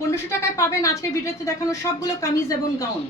1500 টাকায় পাবেন আজকের ভিডিওতে দেখানো সবগুলো কামিজ এবং গাউন।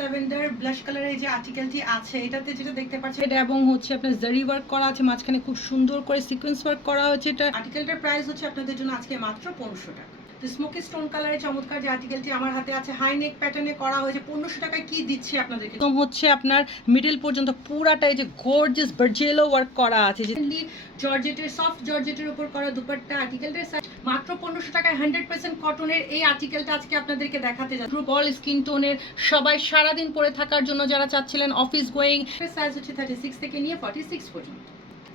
ল্যাভেন্ডার ব্লাশ কালারের যে আর্টিকেলটি আছে এটাতে যেটা দেখতে পাচ্ছেন এটা এবং হচ্ছে আপনার জারি ওয়ার্ক করা আছে, মাঝখানে খুব সুন্দর করে সিকোয়েন্স ওয়ার্ক করা হয়েছে। এটা আর্টিকেলটার প্রাইস হচ্ছে আপনাদের জন্য আজকে মাত্র 1500 টাকা। তো স্মোকি স্টোন কালারের চমৎকার যে আর্টিকেলটি আমার হাতে আছে হাই নেক প্যাটার্নে করা হয়েছে। 1500 টাকায় কি দিচ্ছি আপনাদেরকে, একদম হচ্ছে আপনার মিডল পর্যন্ত পুরাটাই যে গর্জিয়াস বার্জেলো ওয়ার্ক করা আছে, যেমনি জর্জেটের সফট জর্জেটের উপর করা দুপাট্টা। আর্টিকেলটার মাত্র 1500 টাকায় 100% কটনের এই আর্টিকেলটা আজকে আপনাদেরকে দেখাতে যাচ্ছি। গ্রুপ অল স্কিন টোনের সবাই সারাদিন পরে থাকার জন্য যারা চাচ্ছিলেন অফিস গোয়িং। সাইজ হচ্ছে 36 থেকে নিয়ে 46 পর্যন্ত।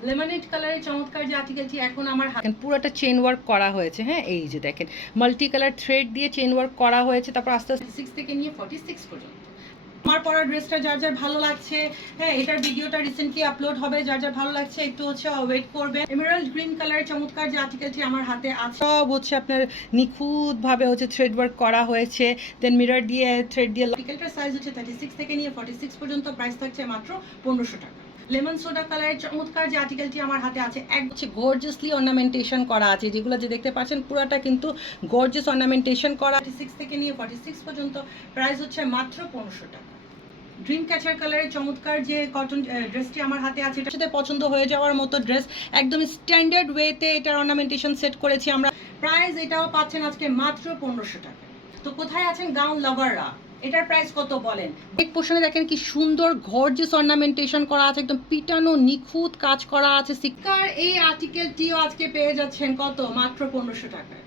লেমনেড কালারের চমৎকার যে আর্টিকেলটি এখন আমার হাতে পুরোটা চেন ওয়ার্ক করা হয়েছে। হ্যাঁ, এই যে দেখেন মাল্টি কালার থ্রেড দিয়ে চেন ওয়ার্ক করা হয়েছে। তারপর আস্তে আস্তে 6 থেকে নিয়ে 46 পর্যন্ত। আমার পরা ড্রেসটা যার যার ভালো লাগছে, হ্যাঁ এটার ভিডিওটা রিসেন্টলি আপলোড হবে, যার যার ভালো লাগছে একটু হচ্ছে ওয়েট করবেন। এমেরাল্ড গ্রিন কালারের চমৎকার যে আর্টিকেলটি আমার হাতে আছে সব হচ্ছে আপনার নিখুঁতভাবে হচ্ছে থ্রেড ওয়ার্ক করা হয়েছে, দেন মিরর দিয়ে থ্রেড দিয়ে। আর্টিকেলটার সাইজ হচ্ছে 36 থেকে নিয়ে 46 পর্যন্ত। প্রাইস থাকছে মাত্র 1500 টাকা। লেমন সোডা কালারের চমৎকার যে আর্টিকেলটি আমার হাতে আছে এক হচ্ছে গর্জিয়াসলি অর্নামেন্টেশন করা আছে, যেগুলো যে দেখতে পাচ্ছেন পুরোটা কিন্তু গর্জিয়াস অর্নামেন্টেশন করা। 36 থেকে নিয়ে 46 পর্যন্ত। প্রাইস হচ্ছে মাত্র 1500 টাকা। ড্রিম ক্যাচার কালারের চমৎকার যে কটন ড্রেসটি আমার হাতে আছে, এটার সাথে পছন্দ হয়ে যাওয়ার মতো ড্রেস, একদম স্ট্যান্ডার্ড ওয়েতে এটার অর্নামেন্টেশন সেট করেছি আমরা। প্রাইস এটাও পাচ্ছেন আজকে মাত্র 1500 টাকা। তো কোথায় আছেন গাউন লাভাররা, এটার প্রাইস কত বলেন? এক পোর্শনে দেখেন কি সুন্দর গর্জিয়াস অর্নামেন্টেশন করা আছে, একদম পিটানো নিখুঁত কাজ করা আছে। সিকার এই আর্টিকেলটিও আজকে পেয়ে যাচ্ছেন কত? মাত্র 1500 টাকায়।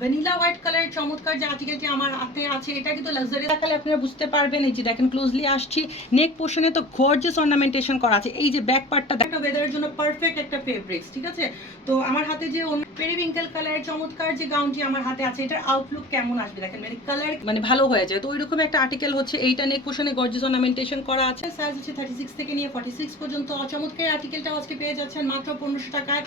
ভ্যানিলা হোয়াইট কালারের চমৎকার যে আর্টিকেলটি আমার হাতে আছে এটা কিন্তু লাক্সারি দেখালে আপনারা বুঝতে পারবেন। এই যে দেখেন ক্লোজলি আসছি, নেক পোর্শনে তো গর্জিয়াস অর্নামেন্টেশন করা আছে। এই যে ব্যাক পার্টটা একটা ওয়েদারের জন্য পারফেক্ট একটা ফেব্রিক্স, ঠিক আছে? তো আমার হাতে যে পেরিউইঙ্কেল কালারের চমৎকার যে গাউনটি আমার হাতে আছে এটার আউটলুক কেমন আসবে দেখেন, মানে কালার মানে ভালো হয়ে যায়। তো ওইরকম একটা আর্টিকেল হচ্ছে এইটা, নেক পোর্শনে গর্জিয়াস অর্নামেন্টেশন করা আছে। সাইজ হচ্ছে 36 থেকে নিয়ে 46 পর্যন্ত। চমৎকার আর্টিকেলটাও আজকে পেয়ে যাচ্ছেন মাত্র 1500 টাকায়।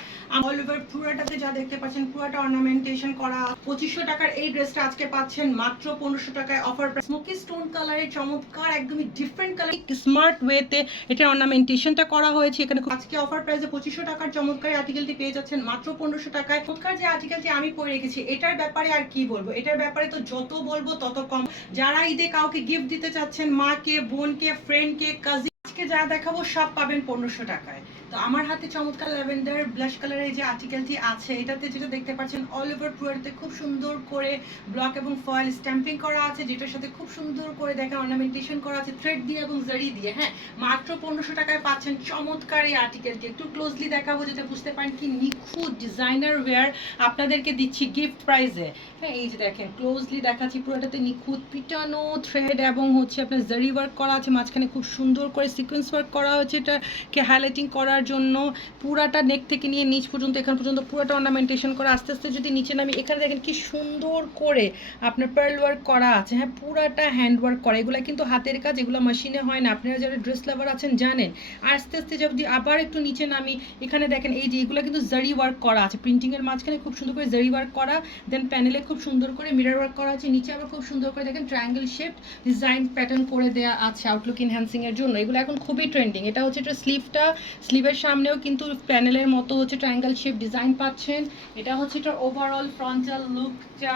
অল ওভার পুরোটাতে যা দেখতে পাচ্ছেন পুরোটা অর্নামেন্টেশন করা। 2500 টাকার এই ড্রেসটা আজকে পাচ্ছেন মাত্র 1500 টাকায় অফার প্রাইস। স্মোকি স্টোন কালারের চমৎকার একদমই ডিফারেন্ট কালার স্মার্ট ওয়েতে এটা অর্নামেন্টেশনটা করা হয়েছে এখানে। আজকে অফার প্রাইসে 2500 টাকার চমৎকার আর্টিকেলটি পেয়ে যাচ্ছেন মাত্র 1500 টাকায়। চমৎকার যে আর্টিকেলটি আমি পরে রেখেছি এটার ব্যাপারে আর কি বলবো, এটার ব্যাপারে তো যত বলবো তত কম। যারা ঈদে কাউকে গিফট দিতে চাচ্ছেন, মাকে, বোনকে, ফ্রেন্ডকে, কাজিন, আজকে যা দেখাবো সব পাবেন 1500 টাকায়। তো আমার হাতে চমৎকার ল্যাভেন্ডার ব্লাশ কালারের যে আর্টিকেলটি আছে এটাতে যেটা দেখতে পাচ্ছেন অল ওভার পুরোটাতে খুব সুন্দর করে ব্লক এবং ফয়েল স্ট্যাম্পিং করা আছে, যেটার সাথে খুব সুন্দর করে দেখেন অর্নামেন্টেশন করা আছে থ্রেড দিয়ে এবং জারি দিয়ে। হ্যাঁ, মাত্র 1500 টাকায় পাচ্ছেন চমৎকার এই আর্টিকেলটি। একটু ক্লোজলি দেখাবো যাতে বুঝতে পারেন কি নিখুঁত ডিজাইনার ওয়্যার আপনাদেরকে দিচ্ছি গিফট প্রাইজে। হ্যাঁ, এই যে দেখেন ক্লোজলি দেখাচ্ছি পুরোটাতে নিখুঁত পিটানো থ্রেড এবং হচ্ছে আপনার জারি ওয়ার্ক করা আছে, মাঝখানে খুব সুন্দর করে সিকোয়েন্স ওয়ার্ক করা হয়েছে এটাকে হাইলাইটিং করার জন্য। পুরাটা নেক থেকে নিয়ে নিচ পর্যন্ত এখান পর্যন্ত পুরাটা অর্নামেন্টেশন করা। আস্তে আস্তে যদি নিচে নামি এখানে দেখেন কি সুন্দর করে আপনার পার্ল ওয়ার্ক করা আছে। হ্যাঁ, পুরাটা হ্যান্ড ওয়ার্ক করা, এগুলো কিন্তু হাতের কাজ, এগুলো মেশিনে হয় না। আপনারা যারা ড্রেস লাভার আছেন জানেন। আস্তে আস্তে যদি আবার একটু নিচে নামি এখানে দেখেন এই যে এগুলো কিন্তু জারি ওয়ার্ক করা আছে, প্রিন্টিংয়ের মাঝখানে খুব সুন্দর করে জারি ওয়ার্ক করা, দেন প্যানেলে খুব সুন্দর করে মিরর ওয়ার্ক করা আছে, নিচে আবার খুব সুন্দর করে দেখেন ট্রায়াঙ্গেল শেপ ডিজাইন প্যাটার্ন করে দেওয়া আছে আউটলুক এনহ্যান্সিং এর জন্য। এগুলো এখন খুবই ট্রেন্ডিং। এটা হচ্ছে এটা স্লিভটা, স্লিভের সামনেও কিন্তু প্যানেলের মতো হচ্ছে ট্রায়াঙ্গেল শেপ ডিজাইন পাচ্ছেন। এটা হচ্ছে এটার ওভারঅল ফ্রন্টাল লুকটা,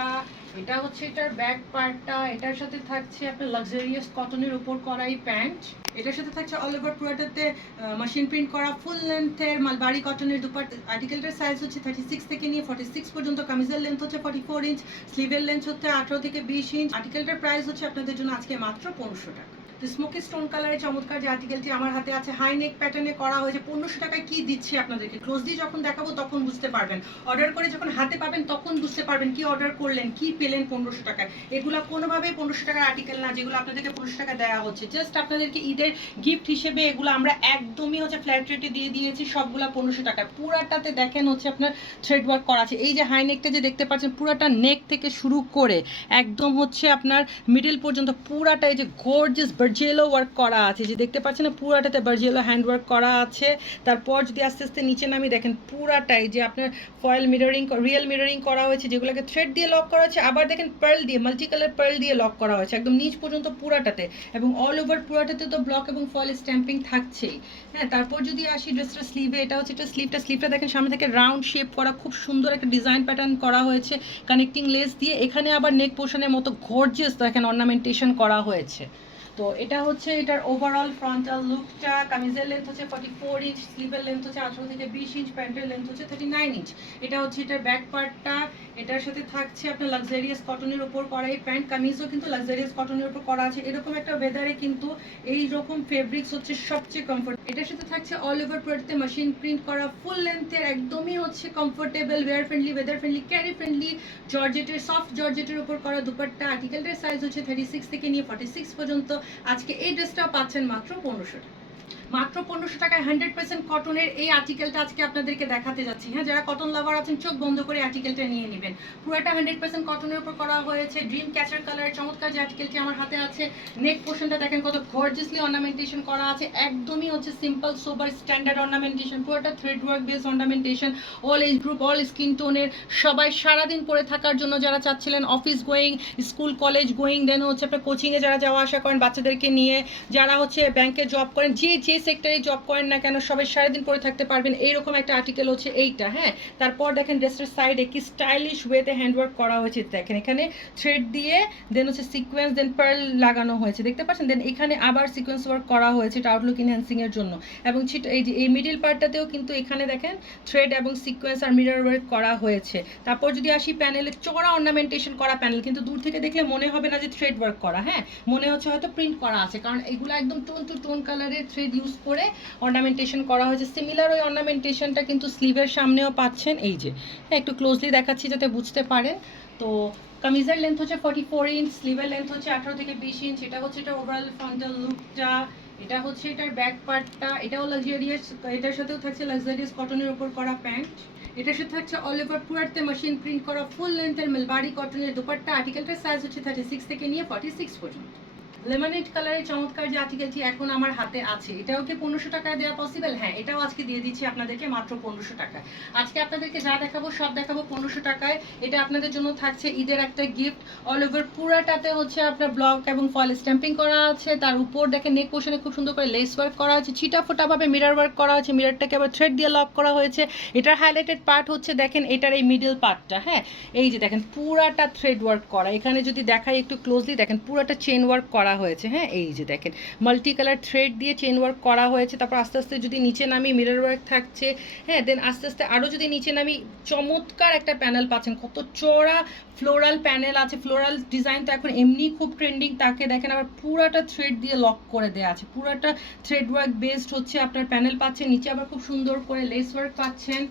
এটা হচ্ছে এটার ব্যাক পার্টটা, এটার সাথে থাকছে আপনার লাক্সারিয়াস কটনের উপর করাই প্যান্ট, এটার সাথে থাকছে অল ওভার পুরোটাতে মেশিন প্রিন্ট করা ফুল লেন্থের মালবাড়ি কটনের দুপাট্টা। আর্টিকেলটার সাইজ হচ্ছে 36 থেকে নিয়ে 46 পর্যন্ত। কামিজের লেন্থ হচ্ছে 44 ইঞ্চ, স্লিভের লেন্থ হচ্ছে 18 থেকে 20 ইঞ্চ। আর্টিকেলটার প্রাইস হচ্ছে আপনাদের জন্য আজকে মাত্র 1500 টাকা। তো স্মোকি স্টোন কালারের চমৎকার যে আর্টিকেলটি আমার হাতে আছে হাই নেক প্যাটার্নে করা হয়েছে। 1500 টাকায় কি দিচ্ছি আপনাদেরকে, ক্লোজলি যখন দেখাবো তখন বুঝতে পারবেন, অর্ডার করে যখন হাতে পাবেন তখন বুঝতে পারবেন কি অর্ডার করলেন, কি পেলেন 1500 টাকায়। এগুলো কোনোভাবেই 1500 টাকার আর্টিকেল না, যেগুলো আপনাদেরকে 1500 টাকা দেওয়া হচ্ছে। জাস্ট আপনাদেরকে ঈদের গিফট হিসেবে এগুলো আমরা একদমই হচ্ছে ফ্ল্যাট রেটে দিয়ে দিয়েছি সবগুলো 1500 টাকায়। পুরাটাতে দেখেন হচ্ছে আপনার থ্রেড ওয়ার্ক করা আছে। এই যে হাই নেকটা যে দেখতে পাচ্ছেন পুরাটা নেক থেকে শুরু করে একদম হচ্ছে আপনার মিডল পর্যন্ত পুরাটা এই যে গর্জিয়াস বার্জেলো ওয়ার্ক করা আছে, যে দেখতে পাচ্ছেন না পুরাটাতে বার্জেলো হ্যান্ড ওয়ার্ক করা আছে। তারপর যদি আস্তে আস্তে নিচে নামি দেখেন পুরাটাই যে আপনার ফয়েল মিররিং, রিয়েল মিররিং করা হয়েছে, যেগুলোকে থ্রেড দিয়ে লক করা হয়েছে, আবার দেখেন পার্ল দিয়ে, মাল্টি কালার পার্ল দিয়ে লক করা হয়েছে একদম নিচ পর্যন্ত পুরাটাতে, এবং অল ওভার পুরাটাতে তো ব্লক এবং ফয়েল স্ট্যাম্পিং থাকছেই। হ্যাঁ, তারপর যদি আসি ড্রেসটার স্লিভে, এটা হচ্ছে এটা স্লিভটা দেখেন সামনে থেকে রাউন্ড শেপ করা, খুব সুন্দর একটা ডিজাইন প্যাটার্ন করা হয়েছে কানেক্টিং লেস দিয়ে। এখানে আবার নেক পোর্শনের মতো গর্জিয়াস দেখেন অর্নামেন্টেশন করা হয়েছে। তো এটা হচ্ছে এটার ওভারঅল ফ্রন্টাল লুকটা। কামিজের লেন্থ হচ্ছে 44 ইঞ্চ, স্লিভের লেন্থ হচ্ছে 18 থেকে 20 ইঞ্চ, প্যান্টের লেন্থ হচ্ছে 39 ইঞ্চ। এটা হচ্ছে এটার ব্যাক পার্টটা। এটার সাথে থাকছে আপনার লাক্সারিয়াস কটনের উপর করা এই প্যান্ট, কামিজও কিন্তু লাক্সারিয়াস কটনের উপর করা আছে। এরকম একটা ওয়েদারে কিন্তু এই রকম ফেব্রিক্স হচ্ছে সবচেয়ে কমফোর্ট। এটার সাথে থাকছে অল ওভার প্রোডাক্টে মেশিন প্রিন্ট করা, ফুল লেন্থের, একদমই হচ্ছে comfortable, wear friendly, weather friendly, carry friendly, জর্জেটের, সফট জর্জেটের উপর করা দুপাট্টা। আর্টিকেলটার সাইজ হচ্ছে 36 থেকে নিয়ে 46 পর্যন্ত। আজকে এই ড্রেসটাও পাচ্ছেন মাত্র 1500 টাকা। মাত্র 1500 টাকায় 100% কটনের এই আর্টিকেলটা আজকে আপনাদেরকে দেখাতে যাচ্ছি। হ্যাঁ, যারা কটন লাভার আছেন চোখ বন্ধ করে আর্টিকেলটা নিয়ে নেবেন। পুরোটা 100% কটনের উপর করা হয়েছে, ড্রিম ক্যাচার কালারের চমৎকার যে আর্টিকেলটি আমার হাতে আছে। নেক পোর্শনটা দেখেন কত গর্জিয়াসলি অর্নামেন্টেশন করা আছে, একদমই হচ্ছে সিম্পল সোবার স্ট্যান্ডার্ড অর্নামেন্টেশন, পুরোটা thread work base ornamentation. All age group, all skin টোনের, সবাই সারাদিন পরে থাকার জন্য যারা চাচ্ছিলেন, office going, school college going, then হচ্ছে আপনার কোচিংয়ে যারা যাওয়া আসা করেন বাচ্চাদেরকে নিয়ে, যারা হচ্ছে ব্যাংকে জব করেন, যে সেক্টরে জব করেন না কেন সবাই সারাদিন পরে থাকতে পারবেন, এইরকম একটা আর্টিকেল হচ্ছে এইটা। হ্যাঁ, তারপর দেখেন ড্রেসের সাইডে কি স্টাইলিশ ওয়েতে হ্যান্ডওয়ার্ক করা হয়েছে, দেখেন এখানে থ্রেড দিয়ে, দেন হচ্ছে সিকোয়েন্স, দেন পার্ল লাগানো হয়েছে, দেখতে পাচ্ছেন। দেন এখানে আবার সিকোয়েন্স ওয়ার্ক করা হয়েছে, এটা আউটলুক ইনহ্যান্সিং এর জন্য। এবং এই যে এই মিডিল পার্টটাতেও কিন্তু এখানে দেখেন থ্রেড এবং সিকোয়েন্স আর মিরর ওয়ার্ক করা হয়েছে। তারপর যদি আসি প্যানেলে, চড়া অর্নামেন্টেশন করা প্যানেল, কিন্তু দূর থেকে দেখলে মনে হবে না যে থ্রেড ওয়ার্ক করা, হ্যাঁ মনে হচ্ছে হয়তো প্রিন্ট করা আছে, কারণ এগুলো একদম টোন টু টোন কালারের থ্রেড ইউজ করে অর্নামেন্টেশন করা হয়েছে। সিমিলার ওই অর্নামেন্টেশনটা কিন্তু স্লিভের সামনেও পাচ্ছেন, এই যে। হ্যাঁ, একটু ক্লোজলি দেখাচ্ছি যাতে বুঝতে পারেন। তো কামিজের লেন্থ হচ্ছে 44 ইঞ্চ, স্লিভের লেন্থ হচ্ছে 18 থেকে 20 ইঞ্চ। এটা হচ্ছে এটা ওভারঅল ফ্রন্টাল লুকটা। এটা হচ্ছে এটার ব্যাক পার্টটা, এটাও লাক্সারিয়াস, এটার সাথেও থাকছে লাক্সারিয়াস কটনের উপর করা প্যান্ট। এটার সাথে থাকছে অল ওভার পুরাতে মেশিন প্রিন্ট করা ফুল লেন্থের মেলবাড়ি কটনের দুপাট্টা। আর্টিকেলটার সাইজ হচ্ছে 36 থেকে নিয়ে 46 পর্যন্ত। লেমনেড কালারের চমৎকার যে আর্টিকেলটি এখন আমার হাতে আছে, এটাও কি 1500 টাকায় দেওয়া পসিবল? হ্যাঁ, এটাও আজকে দিয়ে দিচ্ছি আপনাদেরকে মাত্র 1500 টাকায়। আজকে আপনাদেরকে যা দেখাবো সব দেখাবো 1500 টাকায়। এটা আপনাদের জন্য থাকছে ঈদের একটা গিফট। অল ওভার পুরাটাতে হচ্ছে আপনার ব্লক এবং ফয়েল স্ট্যাম্পিং করা আছে, তার উপর দেখেন নেক পোর্শনে খুব সুন্দর করে লেস ওয়ার্ক করা আছে, ছিটা ফোটাভাবে মিরর ওয়ার্ক করা আছে, মিররটাকে আবার থ্রেড দিয়ে লক করা হয়েছে। এটার হাইলাইটেড পার্ট হচ্ছে দেখেন এটার এই মিডল পার্টটা। হ্যাঁ, এই যে দেখেন পুরাটা থ্রেড ওয়ার্ক করা, এখানে যদি দেখাই একটু ক্লোজলি দেখেন পুরাটা চেন ওয়ার্ক করা হয়েছে। হ্যাঁ, এই যে দেখেন মাল্টি কালার থ্রেড দিয়ে চেন ওয়ার্ক করা হয়েছে। তারপর আস্তে আস্তে যদি নিচে নামি মিরর ওয়ার্ক থাকছে। হ্যাঁ, দেন আস্তে আস্তে আরও যদি নিচে নামি চমৎকার একটা প্যানেল পাচ্ছেন, কত চড়া ফ্লোরাল প্যানেল আছে। ফ্লোরাল ডিজাইন তো এখন এমনি খুব ট্রেন্ডিং, তাকে দেখেন আবার পুরাটা থ্রেড দিয়ে লক করে দেওয়া আছে, পুরাটা থ্রেড ওয়ার্ক বেসড হচ্ছে আপনার প্যানেল পাচ্ছেন। নিচে আবার খুব সুন্দর করে লেস ওয়ার্ক পাচ্ছেন।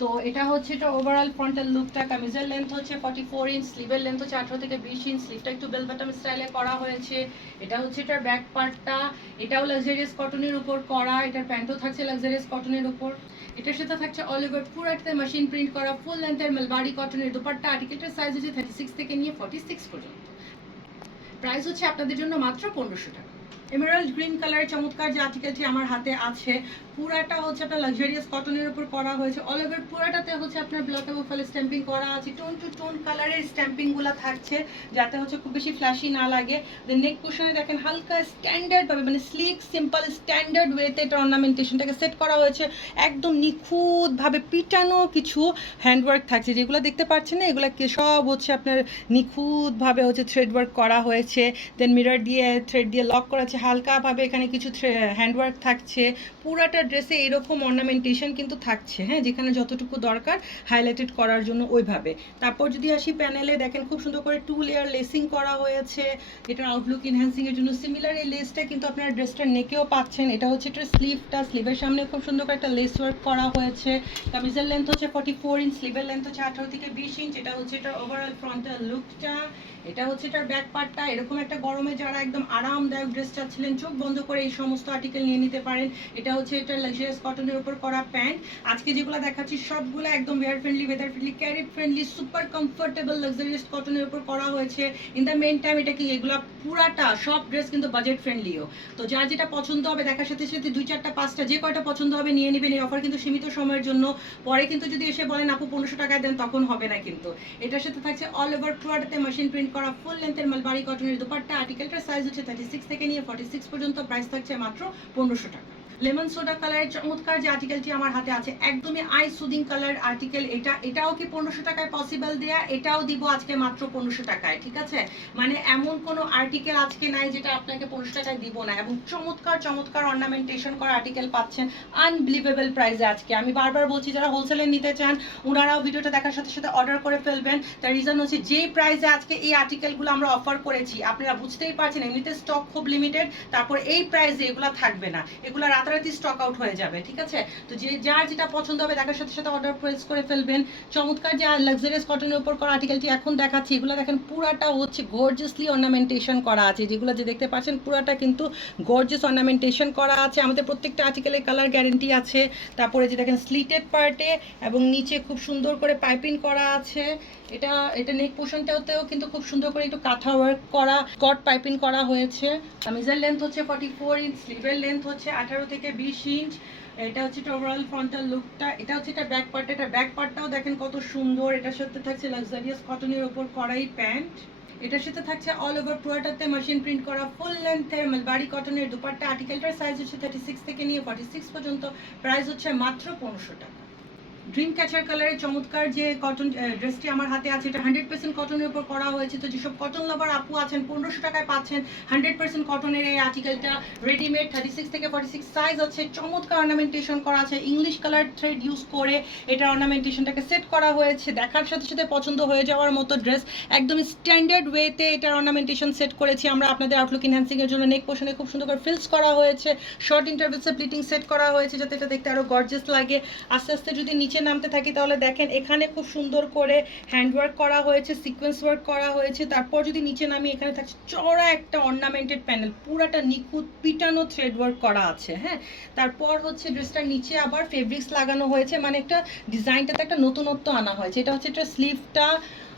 তো এটা হচ্ছে এটা ওভারঅল ফ্রন্টাল লুকটা। কামিজের লেন্থ হচ্ছে 44 ইঞ্চ, স্লিভের লেন্থ হচ্ছে 18 থেকে 20 ইঞ্চ, স্লিভটা একটু বেল বাটম স্টাইলে করা হয়েছে। এটা হচ্ছে এটার ব্যাক পার্টটা, এটাও লাক্সারিয়াস কটনের উপর করা, এটার প্যান্টও থাকছে লাক্সারিয়াস কটনের উপর। এটার সাথে থাকছে অল ওভার পুরাটাতে মেশিন প্রিন্ট করা ফুল লেন্থের মেলবাড়ি কটনের দুপাট্টা। আর্টিকেলটার সাইজ হচ্ছে 36 থেকে নিয়ে 46 পর্যন্ত। প্রাইস হচ্ছে আপনাদের জন্য মাত্র 1500 টাকা। এমেরাল্ড গ্রিন কালারের চমৎকার যে আর্টিকেলটি আমার হাতে আছে, পুরাটা হচ্ছে আপনার লাক্সারিয়াস কটনের উপর করা হয়েছে। অল ওভার পুরাটাতে হচ্ছে আপনার ব্লক এবং ফয়েল স্ট্যাম্পিং করা আছে, টোন টু টোন কালারের স্ট্যাম্পিংগুলো থাকছে যাতে হচ্ছে খুব বেশি ফ্ল্যাশি না লাগে। দেন নেক পোর্শনে দেখেন হালকা স্ট্যান্ডার্ডভাবে, মানে স্লিক সিম্পল স্ট্যান্ডার্ড ওয়েতে এটা অর্নামেন্টেশনটাকে সেট করা হয়েছে। একদম নিখুঁতভাবে পিটানো কিছু হ্যান্ডওয়ার্ক থাকছে, যেগুলো দেখতে পাচ্ছেন না, এগুলোকে সব হচ্ছে আপনার নিখুঁতভাবে হচ্ছে থ্রেড ওয়ার্ক করা হয়েছে। দেন মিরর দিয়ে থ্রেড দিয়ে লক করা আছে, হালকাভাবে এখানে কিছু হ্যান্ডওয়ার্ক থাকছে। পুরাটা ড্রেসে এরকম অর্নামেন্টেশন কিন্তু থাকছে, হ্যাঁ, যেখানে যতটুকু দরকার হাইলাইটেড করার জন্য ওইভাবে। তারপর যদি আসি প্যানেলে, দেখেন খুব সুন্দর করে 2 লেয়ার লেসিং করা হয়েছে এটার আউটলুক ইনহ্যান্সিং এর জন্য। সিমিলার এই লেসটা কিন্তু আপনার ড্রেসটার নেকেও পাচ্ছেন। এটা হচ্ছে এটার স্লিভটা, স্লিভের সামনে খুব সুন্দর করে একটা লেস ওয়ার্ক করা হয়েছে। কামিজের লেন্থ হচ্ছে 44 ইঞ্চ, স্লিভের লেন্থ হচ্ছে 18 থেকে 20 ইঞ্চ। এটা হচ্ছে এটার ওভারঅল ফ্রন্টাল লুকটা। এটা হচ্ছে এটার ব্যাক পার্টটা। এরকম একটা গরমে যারা একদম আরামদায়ক ড্রেসটা চাচ্ছিলেন চোখ বন্ধ করে এই সমস্ত আর্টিকেল নিয়ে নিতে পারেন। এটা হচ্ছে এটা লাক্সারিয়াস কটনের উপর করা প্যান্ট। আজকে যেগুলো দেখাচ্ছি সবগুলো একদম wear friendly, weather friendly, carry friendly, super comfortable luxurious কটনের উপর করা হয়েছে। ইন দ্য মেন টাইম এটা কি এগুলো পুরাটা সব ড্রেস কিন্তু বাজেট ফ্রেন্ডলিও। তো যার যেটা পছন্দ হবে দেখার সাথে সাথে 2, 4, 5টা যে কয়টা পছন্দ হবে নিয়ে নেবেন। এই অফার কিন্তু সীমিত সময়ের জন্য, পরে কিন্তু যদি এসে বলেন আপু 1500 টাকায় দেন তখন হবে না কিন্তু। এটার সাথে থাকছে অল ওভার পুরাটাতে মেশিন প্রিন্ট করা ফুল লেন্থের মালবারি কটনের দুপাট্টা। আর্টিকেলটার সাইজ হচ্ছে 36 থেকে নিয়ে 46 পর্যন্ত। প্রাইস থাকছে মাত্র 1500 টাকা। লেমন সোডা কালারের চমৎকার যে আর্টিকেলটি আমার হাতে আছে একদমই আই সুদিং কালার আর্টিকেল। এটাও কি 1500 টাকায় পসিবল দেয়া? এটাও দিব আজকে মাত্র 1500 টাকায়, ঠিক আছে? মানে এমন কোনো আর্টিকেল আজকে নাই যেটা আপনাকে 1500 টাকায় দিব না। এবং চমৎকার চমৎকার অর্নামেন্টেশন করা আর্টিকেল পাচ্ছেন আনবিলিভেবল প্রাইসে আজকে। আমি বারবার বলছি যারা হোলসেলে নিতে চান ওনারাও ভিডিওটা দেখার সাথে সাথে অর্ডার করে ফেলবেন। তার রিজন হচ্ছে যে প্রাইসে আজকে এই আর্টিকেলগুলো আমরা অফার করেছি আপনারা বুঝতেই পারছেন এমনিতে স্টক খুব লিমিটেড, তারপর এই প্রাইসে এগুলো থাকবে না, এগুলো রাতারাতি স্টক আউট হয়ে যাবে, ঠিক আছে? তো যার যেটা পছন্দ হবে দেখার সাথে সাথে অর্ডার প্লেস করে ফেলবেন। চমৎকার যে লাক্সারিয়াস কটনের উপর করা আর্টিকেলটি এখন দেখাচ্ছি এগুলো দেখেন পুরাটা হচ্ছে গর্জিয়াসলি অর্নামেন্টেশন করা আছে। যেগুলো যে দেখতে পাচ্ছেন পুরাটা কিন্তু গর্জিয়াস অর্নামেন্টেশন করা আছে। আমাদের প্রত্যেকটা আর্টিকেলের কালার গ্যারেন্টি আছে। তারপরে যে দেখেন স্লিটেড পার্টে এবং নিচে খুব সুন্দর করে পাইপিং করা আছে। এটা নেক পোর্শনটাতেও কিন্তু খুব সুন্দর করে একটু কাঁথা ওয়ার্ক করা কট পাইপিং করা হয়েছে। কামিজের লেন্থ হচ্ছে 44 ইঞ্চ, স্লিভের লেন্থ হচ্ছে 18 থেকে 20 ইঞ্চ। এটা হচ্ছে ওভারঅল ফ্রন্টাল লুকটা। এটা হচ্ছে এটা ব্যাক পার্ট। এটা ব্যাক পার্টটাও দেখেন কত সুন্দর। এটার সাথে থাকছে লাক্সারিয়াস কটনের উপর করাই প্যান্ট। এটার সাথে থাকছে অল ওভার পুরোটাতে মেশিন প্রিন্ট করা ফুল লেন্থের মালবারি কটনের দুপাট্টা। আর্টিকেলটার সাইজ হচ্ছে 36 থেকে নিয়ে 46 পর্যন্ত। প্রাইস হচ্ছে মাত্র 1500 টাকা। ড্রিম ক্যাচার কালারের চমৎকার যে কটন ড্রেসটি আমার হাতে আছে এটা 100% কটনের উপর করা হয়েছে। তো যেসব কটন লাভার আপু আছেন 1500 টাকায় পাচ্ছেন 100% কটনের এই আর্টিকেলটা। রেডিমেড 36 থেকে 46 সাইজ আছে। চমৎকার অর্নামেন্টেশন করা আছে। ইংলিশ কালার থ্রেড ইউজ করে এটা অর্নামেন্টেশনটাকে সেট করা হয়েছে। দেখার সাথে সাথে পছন্দ হয়ে যাওয়ার মতো ড্রেস। একদম স্ট্যান্ডার্ড ওয়েতে এটার অর্নামেন্টেশন সেট করেছি আমরা আপনাদের আউটলুক এনহ্যান্সিং এর জন্য। নেক পোর্শনে খুব সুন্দর করে ফিলস করা হয়েছে। শর্ট ইন্টারভেলসে প্লিটিং সেট করা হয়েছে যাতে এটা দেখতে আরো গর্জিয়াস লাগে। আস্তে আস্তে যদি নিচে নামতে থাকি তাহলে দেখেন এখানে খুব সুন্দর করে হ্যান্ডওয়ার্ক করা হয়েছে, সিকোয়েন্স ওয়ার্ক করা হয়েছে। তারপর যদি নিচে নামি এখানে থাকছে চড়া একটা অর্নামেন্টেড প্যানেল, পুরাটা নিখুঁত পিটানো থ্রেড ওয়ার্ক করা আছে। হ্যাঁ, তারপর হচ্ছে ড্রেসটার নিচে আবার ফেব্রিক্স লাগানো হয়েছে, মানে একটা ডিজাইনটাতে একটা নতুনত্ব আনা হয়েছে। এটা হচ্ছে এটা স্লিভটা।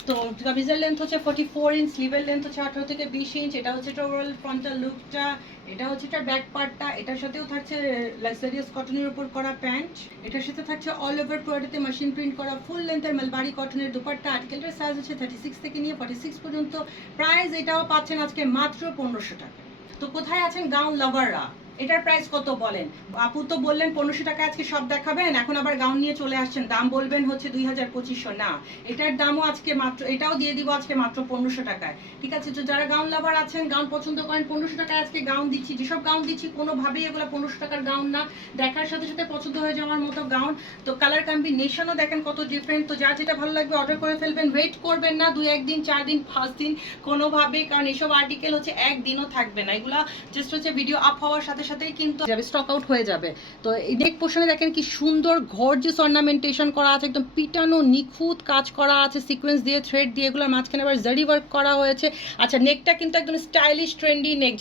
তো কামিজের লেন্থ হচ্ছে 44 ইঞ্চ, স্লিভের লেন্থ হচ্ছে 18 থেকে 20 ইঞ্চ। এটা হচ্ছে এটা ওভারঅল ফ্রন্টাল লুকটা। এটা হচ্ছে এটা ব্যাক পার্টটা। এটার সাথেও থাকছে লাক্সারিয়াস কটনের উপর করা প্যান্ট। এটার সাথে থাকছে অল ওভার পুরোটাতে মেশিন প্রিন্ট করা ফুল লেন্থের মালবারি কটনের দুপাট্টা। আর্টিকেলটার সাইজ হচ্ছে 36 থেকে নিয়ে 46 পর্যন্ত। প্রাইস এটাও পাচ্ছেন আজকে মাত্র 1500 টাকা। তো কোথায় আছেন গাউন লাভাররা? এটার প্রাইস কত বলেন? আপু তো বললেন 1500 টাকা আজকে সব দেখাবেন, এখন আবার গাউন নিয়ে চলে আসছেন, দাম বলবেন হচ্ছে 2500। না, এটার দামও আজকে মাত্র, এটাও দিয়ে দিব আজকে মাত্র 1500 টাকায়, ঠিক আছে? তো যারা গাউন লাভার আছেন, গাউন পছন্দ করেন, 1500 টাকায় আজকে গাউন দিচ্ছি। যেসব গাউন দিচ্ছি কোনোভাবেই এগুলো 1500 টাকার গাউন না, দেখার সাথে সাথে পছন্দ হয়ে যাওয়ার মতো গাউন। তো কালার কম্বিনেশনও দেখেন কত ডিফারেন্ট। তো যার যেটা ভালো লাগবে অর্ডার করে ফেলবেন। ওয়েট করবেন না 2-1 দিন, 4 দিন, 5 দিন কোনোভাবেই, কারণ এইসব আর্টিকেল হচ্ছে একদিনও থাকবে না। এগুলা জাস্ট হচ্ছে ভিডিও আপ হওয়ার সাথে সাথেই কিন্তু স্টক আউট হয়ে যাবে। তো এই নেক পোর্শনে দেখেন কি সুন্দর গর্জিয়াস অর্নামেন্টেশন করা আছে, একদম পিটানো নিখুঁত কাজ করা আছে সিকোয়েন্স দিয়ে, থ্রেড দিয়ে। এগুলোর মাঝখানে আবার জারি ওয়ার্ক করা হয়েছে। আচ্ছা, নেকটা কিন্তু একদম স্টাইলিশ ট্রেন্ডি নেক,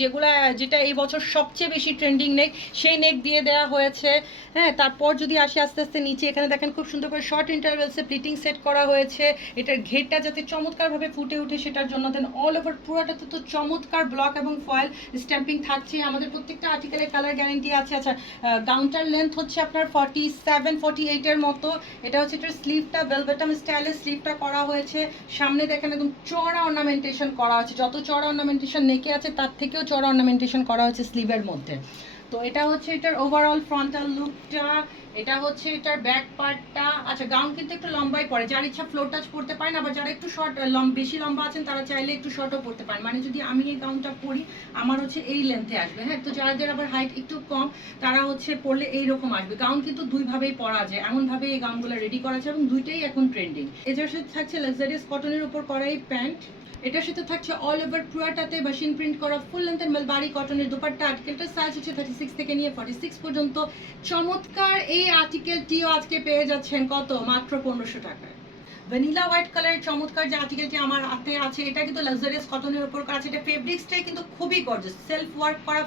যেটা এই বছর সবচেয়ে বেশি ট্রেন্ডিং নেক, সেই নেক দিয়ে দেওয়া হয়েছে। হ্যাঁ, তারপর যদি আসি আস্তে আস্তে নিচে, এখানে দেখেন খুব সুন্দর করে শর্ট ইন্টারভেলসে প্লিটিং সেট করা হয়েছে। এটার ঘেরটা যাতে চমৎকারভাবে ফুটে ওঠে সেটার জন্য। দেন অল ওভার পুরোটাতে তো চমৎকার ব্লক এবং ফয়েল স্ট্যাম্পিং থাকছে। আমাদের প্রত্যেকটা আর্টিকেলের কালার গ্যারেন্টি আছে। আচ্ছা, গাউনটার লেন্থ হচ্ছে আপনার 47-48 এর মতো। এটা হচ্ছে এটার স্লিভটা ভেলভেটাম স্টাইলের স্লিভটা করা হয়েছে। সামনে দেখেন একদম চড়া অর্নামেন্টেশন করা হয়েছে, যত চড়া অর্নামেন্টেশন নেকে আছে তার থেকেও চড়া অর্নামেন্টেশন করা হয়েছে স্লিভের মধ্যে। তো এটা হচ্ছে এটার ওভারঅল ফ্রন্টাল লুকটা। এটা হচ্ছে এটার ব্যাক পার্টটা। আচ্ছা, গাউন কিন্তু একটু লম্বাই পড়ে, যার ইচ্ছা ফ্লোর টাচ পড়তে পারেন, আবার যারা একটু শর্ট বেশি লম্বা আছেন তারা চাইলে একটু শর্টও পড়তে পারেন। মানে যদি আমি এই গাউনটা পরি আমার হচ্ছে এই লেন্থে আসবে। হ্যাঁ, তো যাদের আবার হাইট একটু কম তারা হচ্ছে পরলে এইরকম আসবে। গাউন কিন্তু দুইভাবেই পরা যায়, এমনভাবে এই গাউনগুলো রেডি করা আছে এবং দুইটাই এখন ট্রেন্ডিং। এটার সাথে থাকছে লাক্সারিয়াস কটনের উপর করা এই প্যান্ট। এটার সাথে থাকছে অল ওভার পুরাটাতে মেশিন প্রিন্ট করা ফুল লেন্থের মালবারি কটনের দুপাট্টা। আর্টিকেলটার সাইজ হচ্ছে 36 থেকে নিয়ে 46 পর্যন্ত। চমৎকার এই আর্টিকেলটিও আজকে পেয়ে যাচ্ছেন কত? মাত্র 1500 টাকায়। ভ্যানিলা হোয়াইট কালারের চমৎকার যে আর্টিকেলটি আমার হাতে আছে, এটা কিন্তু লাক্সারিয়াস কটনের উপর করা আছে। এটা ফেব্রিক্সটাই কিন্তু খুবই গর্জিয়াস, সেলফ ওয়ার্ক করা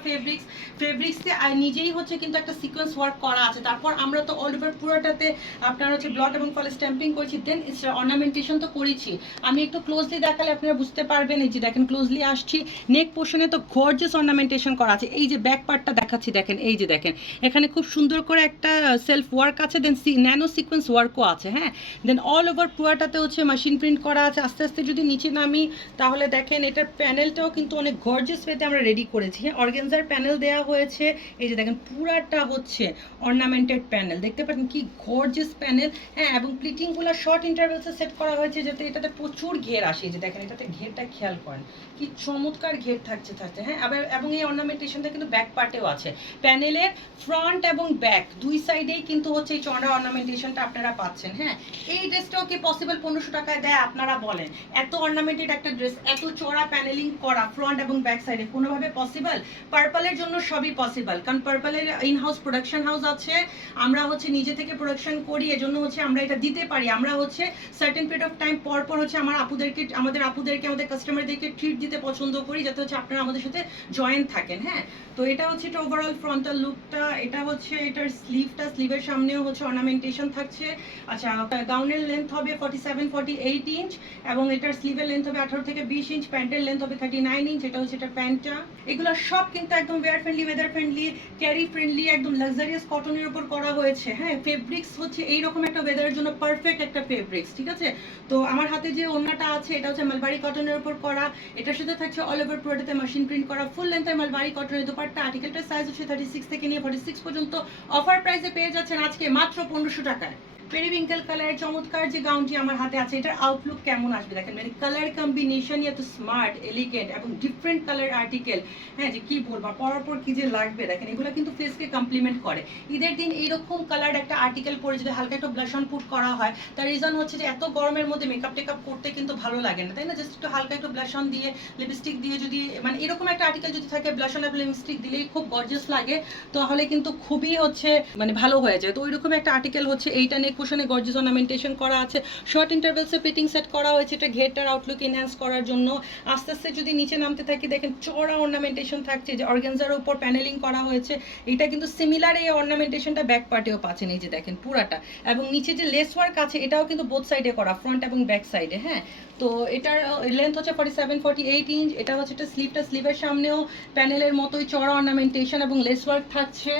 ফেব্রিক্সে নিজেই হচ্ছে কিন্তু একটা সিকোয়েন্স ওয়ার্ক করা আছে। তারপর আমরা তো অল ওভার পুরোটাতে আপনার হচ্ছে ব্লট এবং ফল স্ট্যাম্পিং করেছি, দেন অর্নামেন্টেশন তো করেছি। আমি একটু ক্লোজলি দেখালে আপনারা বুঝতে পারবেন। এই যে দেখেন ক্লোজলি আসছি, নেক পোর্শনে তো গর্জিয়াস অর্নামেন্টেশন করা আছে। এই যে ব্যাক পার্টটা দেখাচ্ছি, দেখেন এই যে দেখেন এখানে খুব সুন্দর করে একটা সেলফ ওয়ার্ক আছে, দেন ন্যানো সিকোয়েন্স ওয়ার্কও আছে। হ্যাঁ, দেন অল ওভার পুরাটাতে হচ্ছে মেশিন প্রিন্ট করা আছে। আস্তে আস্তে যদি নিচে নামি তাহলে দেখেন এটার প্যানেলটাও কিন্তু অনেক গর্জিয়াস ওয়েতে আমরা রেডি করেছি। হ্যাঁ, অর্গানজার প্যানেল দেওয়া হয়েছে। এই যে দেখেন পুরাটা হচ্ছে অর্নামেন্টেড প্যানেল, দেখতে পাচ্ছেন কি গর্জিয়াস প্যানেল। হ্যাঁ, এবং প্লিটিংগুলো শর্ট ইন্টারভেলসে সেট করা হয়েছে যাতে এটাতে প্রচুর ঘের আসে। এই যে দেখেন এটাতে ঘেরটা খেয়াল করেন কি চমৎকার ঘের থাকছে। হ্যাঁ, এবং এই অর্নামেন্টেশনটা কিন্তু ব্যাক পার্টেও আছে। প্যানেলের ফ্রন্ট এবং ব্যাক দুই সাইডেই কিন্তু হচ্ছে এই চড়া অর্নামেন্টেশনটা আপনারা পাচ্ছেন। হ্যাঁ, এই ড্রেসটাও কি পসিবল 1500 টাকায় দেয়? আপনারা বলেন, এত অর্নামেন্টেড একটা ড্রেস, এত চড়া প্যানেলিং করা ফ্রন্ট এবং ব্যাক সাইডে কোনোভাবে পসিবল? পার্পলের জন্য সবই পসিবল, কারণ পার্পলের ইন হাউস প্রোডাকশন হাউস আছে। আমরা হচ্ছে নিজে থেকে প্রোডাকশন করি, এজন্য হচ্ছে আমরা এটা দিতে পারি। আমরা হচ্ছে সার্টেন পিরিয়ড অফ টাইম পর পর হচ্ছে আমাদের আপুদেরকে আমাদের কাস্টমারদেরকে ট্রিট দিতে পছন্দ করি, যাতে হচ্ছে আপনারা আমাদের সাথে জয়েন থাকেন। হ্যাঁ, তো এটা হচ্ছে এটা ওভারঅল ফ্রন্টাল লুকটা। এটা হচ্ছে এটার স্লিভের সামনেও হচ্ছে অর্নামেন্টেশন থাকছে। আচ্ছা, গাউনের লেন্থ হবে 47-48 ইঞ্চ এবং এটার স্লিভের লেন্থ হবে 18 থেকে 20 ইঞ্চ, প্যান্টের লেন্থ হবে 39 ইঞ্চ। এটা হচ্ছে এটা প্যান্টটা। এগুলো সব কিন্তু একদম wear friendly, weather friendly, carry friendly, একদম লাক্সারিয়াস কটনের উপর করা হয়েছে। হ্যাঁ, ফেব্রিক্স হচ্ছে এইরকম একটা ওয়েদারের জন্য পারফেক্ট একটা ফেব্রিক্স, ঠিক আছে। তো আমার হাতে যে ওড়নাটা আছে এটা হচ্ছে মালবারি কটনের উপর করা। এটার সাথে থাকছে অল ওভার পুরোটাতে মেশিন প্রিন্ট করা ফুল লেন্থের মালবারি কটনের দুপাট্টা। আর্টিকেলটার সাইজ হচ্ছে 36 থেকে নিয়ে 46 পর্যন্ত। অফার প্রাইসে পেয়ে যাচ্ছেন আজকে মাত্র 1500 টাকায়। পেরিউইঙ্কেল কালারের চমৎকার যে গাউনটি আমার হাতে আছে, এটার আউটলুক কেমন আসবে দেখেন, মানে কালার কম্বিনেশন এত স্মার্ট, এলিগেন্ট এবং ডিফারেন্ট কালার আর্টিকেল। হ্যাঁ, যে কি বলবা, পরার পর কি যে লাগবে দেখেন। এগুলো কিন্তু ফেসকে কমপ্লিমেন্ট করে। ঈদের দিন এইরকম কালার একটা আর্টিকেল পরে যদি হালকা একটু ব্লাশ অন পুট করা হয়, তার রিজন হচ্ছে যে এত গরমের মধ্যে মেকআপ টেকআপ করতে কিন্তু ভালো লাগে না, তাই না? জাস্ট একটু হালকা একটু ব্লাশ অন দিয়ে, লিপস্টিক দিয়ে যদি মানে এরকম একটা আর্টিকেল যদি থাকে, ব্লাশ অন এবং লিপস্টিক দিলেই খুব গর্জিয়াস লাগে, তাহলে কিন্তু খুবই হচ্ছে মানে ভালো হয়ে যায়। তো ওইরকম একটা আর্টিকেল হচ্ছে এইটা। নেক পোর্শনে গর্জিয়াস অর্নামেন্টেশন করা আছে, শর্ট ইন্টারভেলসে ফিটিং সেট করা হয়েছে এটা ঘেরটার আউটলুক এনহ্যান্স করার জন্য। আস্তে আস্তে যদি নিচে নামতে থাকি দেখেন চড়া অর্নামেন্টেশন থাকছে, যে অর্গানজার উপর প্যানেলিং করা হয়েছে। এটা কিন্তু সিমিলার এই অর্নামেন্টেশনটা ব্যাক পার্টেও পাচ্ছেন, এই যে দেখেন পুরাটা। এবং নিচে যে লেস ওয়ার্ক আছে এটাও কিন্তু বোথ সাইডে করা, ফ্রন্ট এবং ব্যাক সাইডে। হ্যাঁ, তো এটার লেন্থ হচ্ছে 47-48 ইঞ্চ। এটা হচ্ছে এটা স্লিভের সামনেও প্যানেলের মতোই চড়া অর্নামেন্টেশন এবং লেস ওয়ার্ক থাকছে।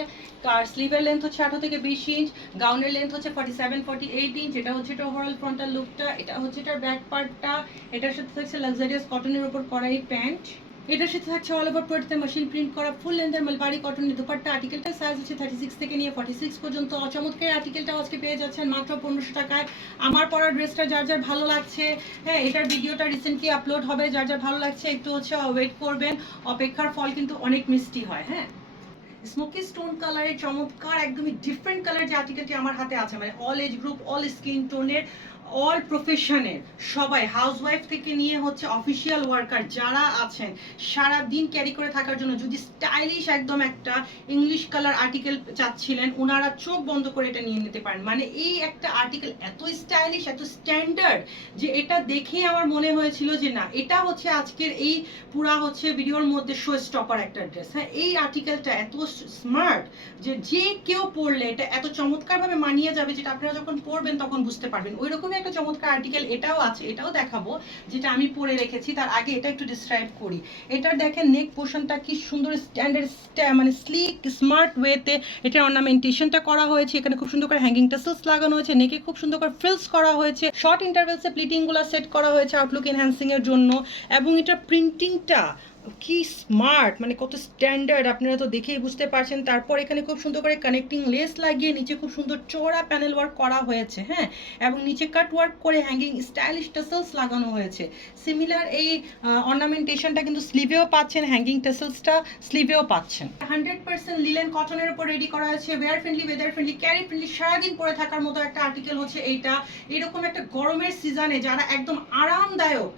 আর স্লিভের লেন্থ হচ্ছে 18 থেকে 20 ইঞ্চ, গাউনের লেন্থ হচ্ছে 47-48 ইঞ্চ। এটা হচ্ছে এটা ওভারঅল ফ্রন্টাল লুকটা। এটা হচ্ছে এটার ব্যাক পার্টটা। এটার সাথে থাকছে লাক্সারিয়াস কটনের উপর করা এই প্যান্ট। এটার সাথে থাকছে অল ওভার পুরোটাতে মেশিন প্রিন্ট করা ফুল লেন্থের মালবারি কটনের দুপাট্টা। আর্টিকেলটার সাইজ হচ্ছে 36 থেকে নিয়ে 46 পর্যন্ত। চমৎকার আর্টিকেলটা আজকে পেয়ে যাচ্ছেন মাত্র 1500 টাকায়। আমার পরা ড্রেসটা যার যার ভালো লাগছে, হ্যাঁ, এটার ভিডিওটা রিসেন্টলি আপলোড হবে, যার যার ভালো লাগছে একটু হচ্ছে ওয়েট করবেন। অপেক্ষার ফল কিন্তু অনেক মিষ্টি হয়। হ্যাঁ, স্মোকি স্টোন কালারের চমৎকার একদমই ডিফারেন্ট কালার যে আর্টিকেলটি আমার হাতে আছে, মানে all age group, all skin টোনের, অল প্রফেশনের সবাই, হাউসওয়াইফ থেকে নিয়ে হচ্ছে অফিসিয়াল ওয়ার্কার যারা আছেন, সারা দিন ক্যারি করে থাকার জন্য যদি স্টাইলিশ একদম একটা ইংলিশ কালার আর্টিকেল চাচ্ছিলেন, ওনারা চোখ বন্ধ করে এটা নিয়ে নিতে পারেন। মানে এই একটা আর্টিকেল এত স্টাইলিশ, এত স্ট্যান্ডার্ড, যে এটা দেখেই আমার মনে হয়েছিল যে না, এটা হচ্ছে আজকের এই পুরা হচ্ছে ভিডিওর মধ্যে শো স্টপার একটা ড্রেস। হ্যাঁ, এই আর্টিকেলটা এত স্মার্ট যে কেউ পরলে এটা এত চমৎকারভাবে মানিয়ে যাবে, যেটা আপনারা যখন পরবেন তখন বুঝতে পারবেন। ওই রকমই একটা চমৎকার আর্টিকেল এটাও আছে, এটাও দেখাবো, যেটা আমি পরে রেখেছি। তার আগে এটা একটু ডিসক্রাইব করি। এটার দেখেন নেক পোর্শনটা কি সুন্দর স্ট্যান্ডার্ড, মানে স্লিক স্মার্ট ওয়েতে এটার অর্নামেন্টেশনটা করা হয়েছে। এখানে খুব সুন্দর করে হ্যাঙ্গিং টাসেলস লাগানো হয়েছে, নেকে খুব সুন্দর করে ফ্রিলস করা হয়েছে, শর্ট ইন্টারভেলসে প্লিটিংগুলো সেট করা হয়েছে আউটলুক এনহ্যান্সিং এর জন্য। এবং এটার প্রিন্টিংটা কি স্মার্ট, মানে কত স্ট্যান্ডার্ড আপনারা তো দেখেই বুঝতে পারছেন। তারপর এখানে খুব সুন্দর করে কানেক্টিং লেস লাগিয়ে নিচে খুব সুন্দর চওড়া প্যানেল ওয়ার্ক করা হয়েছে। হ্যাঁ, এবং নিচে কাট ওয়ার্ক করে হ্যাঙ্গিং স্টাইলিশ টাসেলস লাগানো হয়েছে। সিমিলার এই অর্নামেন্টেশনটা কিন্তু স্লিভেও পাচ্ছেন, হ্যাঙ্গিং টাসেলসটা স্লিভেও পাচ্ছেন। 100% লিলেন কটনের উপর রেডি করা হয়েছে, wear friendly, weather friendly, carry friendly, সারাদিন পরে থাকার মতো একটা আর্টিকেল হচ্ছে এইটা। এরকম একটা গরমের সিজনে যারা একদম আরামদায়ক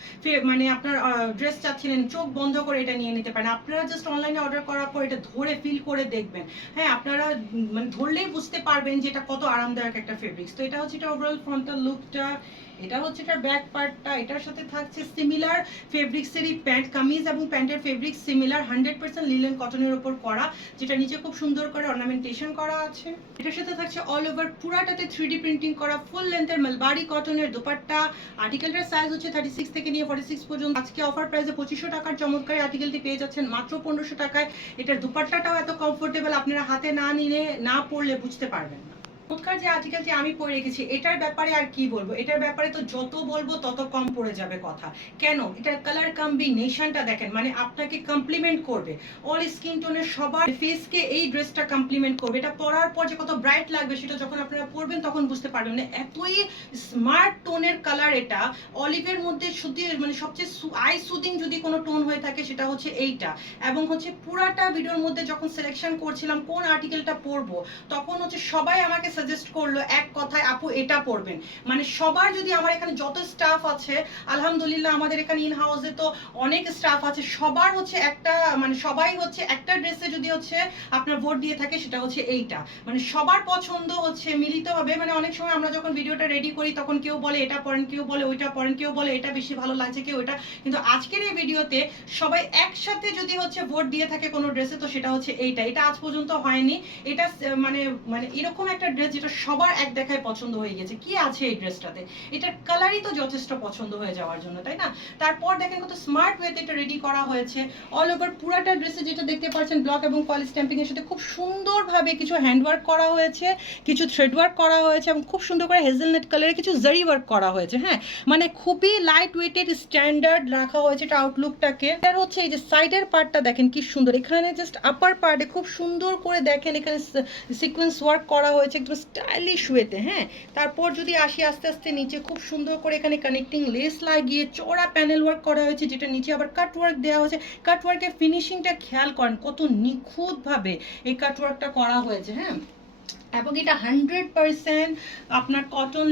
মানে আপনার ড্রেস চাচ্ছিলেন, চোখ বন্ধ করে এটা নিয়ে নিতে পারেন। আপনারা জাস্ট অনলাইনে অর্ডার করার পর এটা ধরে ফিল করে দেখবেন। হ্যাঁ, আপনারা মানে ধরলেই বুঝতে পারবেন যে এটা কত আরামদায়ক একটা ফেব্রিক্স। তো এটা হচ্ছে এটা ওভারঅল ফ্রন্টাল লুকটা। এটা হচ্ছে এটার ব্যাক পার্টটা, এটার সাথে থাকছে সিমিলার ফেব্রিক্সেরই প্যান্ট, কামিজ এবং প্যান্টের ফেব্রিক সিমিলার 100% লিলেন কটনের উপর করা, যেটা নিচে খুব সুন্দর করে অর্নামেন্টেশন করা আছে। এটার সাথে থাকছে অল ওভার পুরাটাতে 3D প্রিন্টিং করা ফুল লেন্থের মালবারি কটনের দোপাট্টা। আর্টিকেলটার সাইজ হচ্ছে 36 থেকে নিয়ে 46 পর্যন্ত। আজকে অফার প্রাইসে 2500 টাকার চমৎকার আর্টিকেলটি পেয়ে যাচ্ছেন মাত্র 1500 টাকায়। এটার দোপাট্টাটাও এত কমফোর্টেবল, আপনারা হাতে না নিলে না পরলে বুঝতে পারবেন না। চমৎকার যে আর্টিকেলটি আমি পরে রেখেছি এটার ব্যাপারে আর কি বলবো, এটার ব্যাপারে তো যত বলবো তত কম পড়ে যাবে কথা। কেন? এটার কালার কম্বিনেশনটা দেখেন, মানে আপনাকে কমপ্লিমেন্ট করবে, অল স্কিন টোনের সবার ফেসকে এই ড্রেসটা কমপ্লিমেন্ট করবে। এটা পরার পর যে কত ব্রাইট লাগবে সেটা যখন আপনারা পরবেন তখন বুঝতে পারবেন। না এতই স্মার্ট টোনের কালার এটা, অলিভের মধ্যে শুধু মানে সবচেয়ে আই সুদিং যদি কোনো টোন হয়ে থাকে সেটা হচ্ছে এইটা। এবং হচ্ছে পুরাটা ভিডিওর মধ্যে যখন সিলেকশন করছিলাম কোন আর্টিকেলটা পরবো, তখন হচ্ছে সবাই আমাকে সাজেস্ট করলো এক কথায় আপু এটা পরবেন। মানে সবার, যদি আমার এখানে যত স্টাফ আছে আলহামদুলিল্লাহ, আমাদের এখানে ইন হাউসে তো অনেক স্টাফ আছে, সবার হচ্ছে একটা মানে সবাই হচ্ছে একটা ড্রেসে যদি হচ্ছে আপনার ভোট দিয়ে থাকে সেটা হচ্ছে এইটা। মানে সবার পছন্দ হচ্ছে মিলিত হবে। মানে অনেক সময় আমরা যখন ভিডিওটা রেডি করি তখন কেউ বলে এটা পরেন, কেউ বলে ওইটা পরেন, কেউ বলে এটা বেশি ভালো লাগছে, কেউ এটা। কিন্তু আজকের এই ভিডিওতে সবাই একসাথে যদি হচ্ছে ভোট দিয়ে থাকে কোনো ড্রেসে তো সেটা হচ্ছে এইটা। এটা আজ পর্যন্ত হয়নি। এটা মানে মানে এরকম একটা ড্রেস যেটা সবার এক দেখায় পছন্দ হয়ে গেছে। কি আছে এই ড্রেসটাতে? এটার কালারই তো যথেষ্ট পছন্দ হয়ে যাওয়ার জন্য, তাই না? তারপর দেখেন কত স্মার্ট ওয়েতে এটা রেডি করা হয়েছে। অল ওভার পুরাটা ড্রেসে যেটা দেখতে পাচ্ছেন ব্লক এবং কল স্ট্যাম্পিং এর সাথে খুব সুন্দরভাবে কিছু হ্যান্ডওয়ার্ক করা হয়েছে, কিছু থ্রেড ওয়ার্ক করা হয়েছে এবং খুব সুন্দর করে হেজেলনাট কালারের কিছু জারি ওয়ার্ক করা হয়েছে। হ্যাঁ, মানে খুবই লাইট ওয়েটেড স্ট্যান্ডার্ড রাখা হয়েছে এটা আউটলুকটাকে। আর হচ্ছে এই যে সাইডের পার্টটা দেখেন কি সুন্দর, এখানে জাস্ট আপার পার্টে খুব সুন্দর করে দেখেন এখানে সিকোয়েন্স ওয়ার্ক করা হয়েছে একদম স্টাইলিশ ওয়েতে। হ্যাঁ, তারপর যদি আসি আস্তে আস্তে নিচে, খুব সুন্দর করে এখানে কানেক্টিং লেস লাগিয়ে চওড়া প্যানেল ওয়ার্ক করা হয়েছে, যেটা নিচে আবার কাট ওয়ার্ক দেওয়া হয়েছে। কাট ওয়ার্কের ফিনিশিংটা খেয়াল করেন কত নিখুঁতভাবে এই কাট ওয়ার্কটা করা হয়েছে। হ্যাঁ, এবং এটা 100% আপনার কটন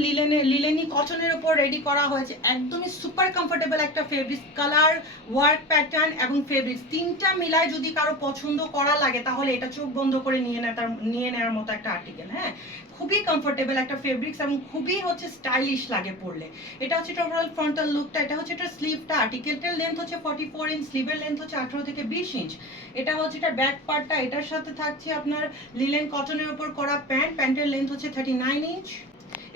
লিলেনি কটনের উপর রেডি করা হয়েছে। একদমই সুপার কমফোর্টেবল একটা ফেব্রিক, কালার, ওয়ার্ক প্যাটার্ন এবং ফেব্রিক্স তিনটা মিলায় যদি কারো পছন্দ করা লাগে তাহলে এটা চোখ বন্ধ করে নিয়ে নেওয়ার মতো একটা আর্টিকেল। হ্যাঁ, খুবই কমফোর্টেবল একটা ফেব্রিক্স এবং খুবই হচ্ছে স্টাইলিশ লাগে পরলে। এটা হচ্ছে ওভারঅল ফ্রন্টাল লুকটা। এটা হচ্ছে এটা স্লিভটা, আর্টিকেলটার লেন্থ হচ্ছে 44 ইঞ্চ, স্লিভের লেন্থ হচ্ছে 18 থেকে 20 ইঞ্চ। এটা হচ্ছে এটা ব্যাক পার্টটা, এটার সাথে থাকছে আপনার লিলেন কটনের উপর করা প্যান্ট, প্যান্টের লেন্থ হচ্ছে 39 ইঞ্চ।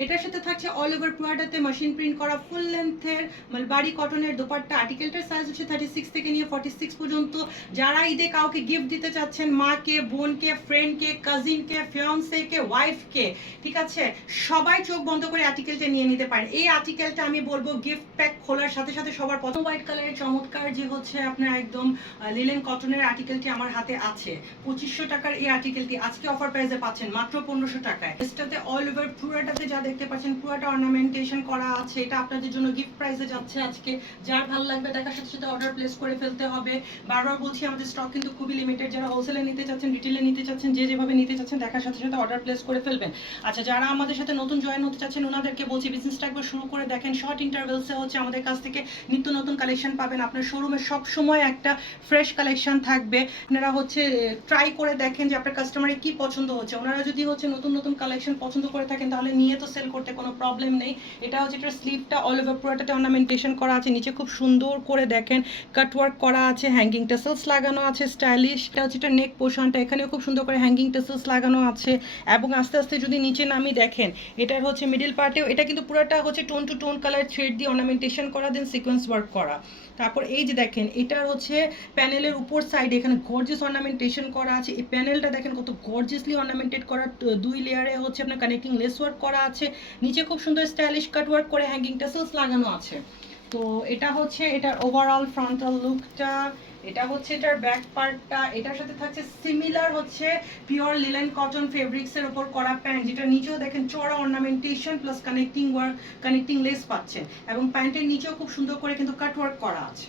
এটার সাথে থাকছে অল ওভার পুরাটাতে মেশিন প্রিন্ট করা ফুল লেন্থের মালবারি কটনের দোপাট্টা। আর্টিকেলটার সাইজ হচ্ছে 36 থেকে নিয়ে 46 পর্যন্ত। যারা ঈদে কাউকে গিফট দিতে চাচ্ছেন, মাকে, বোনকে, ফ্রেন্ডকে, কাজিনকে, ফিয়ান্সেকে, ওয়াইফকে, ঠিক আছে, সবাই চোখ বন্ধ করে আর্টিকেলটা নিয়ে নিতে পারেন। এই আর্টিকেলটা আমি বলবো গিফট প্যাক খোলার সাথে সাথে সবার প্রথম হোয়াইট কালারের চমৎকার যে হচ্ছে আপনার একদম লিলেন কটনের আর্টিকেলটি আমার হাতে আছে। 2500 টাকার এই আর্টিকেলটি আজকে অফার প্রাইসে পাচ্ছেন মাত্র 1500 টাকায়। এটাতে অল ওভার পুরাটাতে যা দেখতে পাচ্ছেন পুরাটা অর্নামেন্টেশন করা আছে। এটা আপনাদের জন্য গিফট প্রাইসে যাচ্ছে আজকে। যার ভালো লাগবে দেখার সাথে সাথে অর্ডার প্লেস করে ফেলতে হবে। বারবার বলছি আমাদের স্টক কিন্তু খুবই লিমিটেড। যারা হোলসেলে নিতে চাচ্ছেন, রিটেলে নিতে চাচ্ছেন, যে যেভাবে নিতে চাচ্ছেন দেখার সাথে সাথে অর্ডার প্লেস করে ফেলবেন। আচ্ছা, যারা আমাদের সাথে নতুন জয়েন হতে চাচ্ছেন ওনাদেরকে বলছি বিজনেসটা একবার শুরু করে দেখেন। শর্ট ইন্টারভেলসে হচ্ছে আমাদের কাছ থেকে নিত্য নতুন কালেকশন পাবেন। আপনার শোরুমে সব সময় একটা ফ্রেশ কালেকশন থাকবে। আপনারা হচ্ছে ট্রাই করে দেখেন যে আপনার কাস্টমারের কি পছন্দ হচ্ছে। ওনারা যদি হচ্ছে নতুন নতুন কালেকশন পছন্দ করে থাকেন তাহলে নিয়ে তো সেল করতে কোনো প্রবলেম নেই। এটা হচ্ছে এটা স্লিভটা অল ওভার পুরোটাতে অর্নামেন্টেশন করা আছে। নিচে খুব সুন্দর করে দেখেন কাট ওয়ার্ক করা আছে, হ্যাঙ্গিং টেসেলস লাগানো আছে স্টাইলিশ। এটা হচ্ছে এটা নেক পোর্শনটা, এখানেও খুব সুন্দর করে হ্যাঙ্গিং টেসেলস লাগানো আছে। এবং আস্তে আস্তে যদি নিচে নামি দেখেন এটার হচ্ছে মিডল পার্টেও এটা কিন্তু পুরোটা হচ্ছে tone to tone colour thread দিয়ে অর্নামেন্টেশন করা, দেন সিকোয়েন্স ওয়ার্ক করা। তারপর এই যে দেখেন এটার হচ্ছে প্যানেলের উপর সাইডে এখানে গর্জিয়াস অর্নামেন্টেশন করা আছে। এই প্যানেলটা দেখেন কত গর্জিয়াসলি অর্নামেন্টেড করা, 2 লেয়ারে হচ্ছে আপনার কানেক্টিং লেস ওয়ার্ক করা আছে। নিচে খুব সুন্দর স্টাইলিশ কাট ওয়ার্ক করে হ্যাঙ্গিং টেসেলস লাগানো আছে। তো এটা হচ্ছে এটার ওভারঅল ফ্রন্টাল লুকটা। এটা হচ্ছে এটার ব্যাক পার্টটা। এটার সাথে থাকছে সিমিলার হচ্ছে পিওর লিলেন কটন ফেব্রিক্সের উপর করা প্যান্ট, যেটা নিচেও দেখেন চড়া ornamentation plus connecting work, connecting less পাচ্ছেন। এবং প্যান্টের নিচেও খুব সুন্দর করে কিন্তু কাট ওয়ার্ক করা আছে।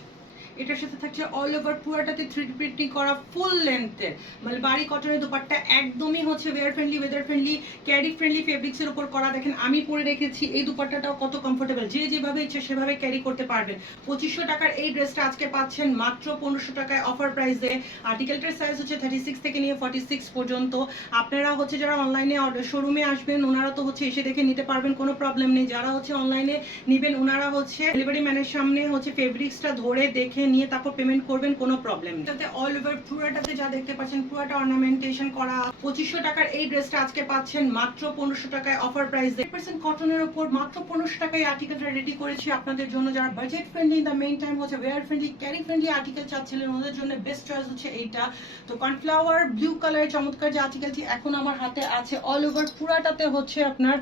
এটার সাথে থাকছে অল ওভার পুরোটাতে 3D প্রিন্টিং করা ফুল লেন্থের মালবারি কটনের দোপাট্টা, একদমই হচ্ছে wear friendly, weather friendly, carry friendly fabrics এর উপর করা। দেখেন আমি পরে রেখেছি, এই দোপাট্টাটাও কত কমফোর্টেবল, যে যেভাবে ইচ্ছে সেভাবে ক্যারি করতে পারবেন। 2500 টাকার এই ড্রেসটা আজকে পাচ্ছেন মাত্র 1500 টাকায় অফার প্রাইসে। আর্টিকেলটার সাইজ হচ্ছে 36 থেকে নিয়ে 46 পর্যন্ত। আপনারা হচ্ছে যারা অনলাইনে শোরুমে আসবেন ওনারা তো হচ্ছে এসে দেখে নিতে পারবেন, কোনো প্রবলেম নেই। যারা হচ্ছে অনলাইনে নেবেন ওনারা হচ্ছে ডেলিভারি ম্যানের সামনে হচ্ছে ফেব্রিক্সটা ধরে দেখে নিয়ে তারপর পেমেন্ট করবেন, কোনো প্রবলেম নেই। তাতে অল ওভার পুরোটাতে যা দেখতে পাচ্ছেন পুরোটা অর্নামেন্টেশন করা। 2500 টাকার এই ড্রেসটা আজকে পাচ্ছেন মাত্র 1500 টাকায় অফার প্রাইসে। 100% কটনের উপর মাত্র 1500 টাকায় আর্টিকেলটা রেডি করেছি আপনাদের জন্য। যারা budget friendly, the main time হচ্ছে wear friendly, carry friendly article চাচ্ছিলেন ওদের জন্য বেস্ট চয়েস হচ্ছে এইটা। তো কর্নফ্লাওয়ার ব্লু কালারের চমৎকার যে আর্টিকেলটি এখন আমার হাতে আছে, অল ওভার পুরাটাতে হচ্ছে আপনার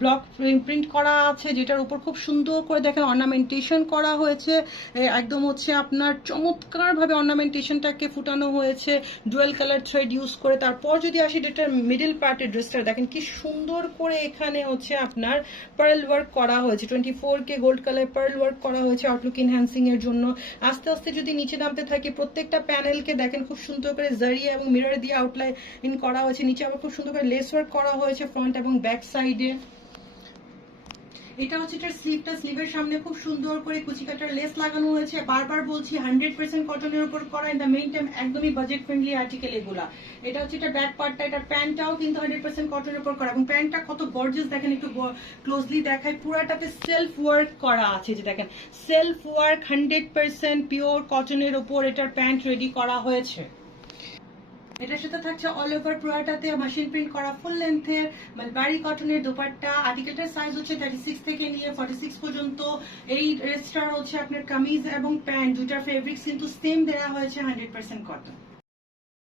ব্লক প্রিন্ট করা আছে, যেটার উপর খুব সুন্দর করে দেখেন অর্নামেন্টেশন করা হয়েছে। একদম হচ্ছে আপনার চমৎকার ভাবে অর্নামেন্টেশনটাকে ফুটানো হয়েছে ডুয়েল কালার থ্রেড ইউজ করে। তারপর যদি আসি এটার মিডল পার্টের ড্রেসটা দেখেন কি সুন্দর করে এখানে হচ্ছে আপনার পার্ল ওয়ার্ক করা হয়েছে, 24K gold colour pearl work করা হয়েছে আউটলুক এনহ্যান্সিং এর জন্য। আস্তে আস্তে যদি নিচে নামতে থাকি প্রত্যেকটা প্যানেলকে দেখেন খুব সুন্দর করে জারিয়া এবং মিরর দিয়ে আউটলাইন করা হয়েছে। নিচে আবার খুব সুন্দর করে লেস ওয়ার্ক করা হয়েছে ফ্রন্ট এবং ব্যাক সাইডে। এটা হচ্ছে এটার স্লিভটা, স্লিভের সামনে খুব সুন্দর করে কুচি কাটার লেস লাগানো হয়েছে। বারবার বলছি 100% কটনের উপর করা, ইন দ্য মেইন টাইম একদমই বাজেট ফ্রেন্ডলি আর্টিকেল এগুলা। এটা হচ্ছে এটা ব্যাক পার্টটা, এটার প্যান্টটাও কিন্তু 100% কটনের উপর করা এবং প্যান্টটা কত গর্জিয়াস দেখেন, একটু ক্লোজলি দেখায়। পুরাটাতে সেলফ ওয়ার্ক করা আছে, যে দেখেন সেলফ ওয়ার্ক 100% পিওর কটনের উপর এটার প্যান্ট রেডি করা হয়েছে। এটার সাথে থাকছে অল ওভার পুরাটাতে মেশিন প্রিন্ট করা ফুল লেন্থের মালবারি কটনের দোপাট্টা। আর্টিকেলটার সাইজ হচ্ছে 36 থেকে নিয়ে 46 পর্যন্ত। এই ড্রেসটার হচ্ছে আপনার কামিজ এবং প্যান্ট দুইটার ফেব্রিক্স কিন্তু সেম দেওয়া হয়েছে 100% কটন।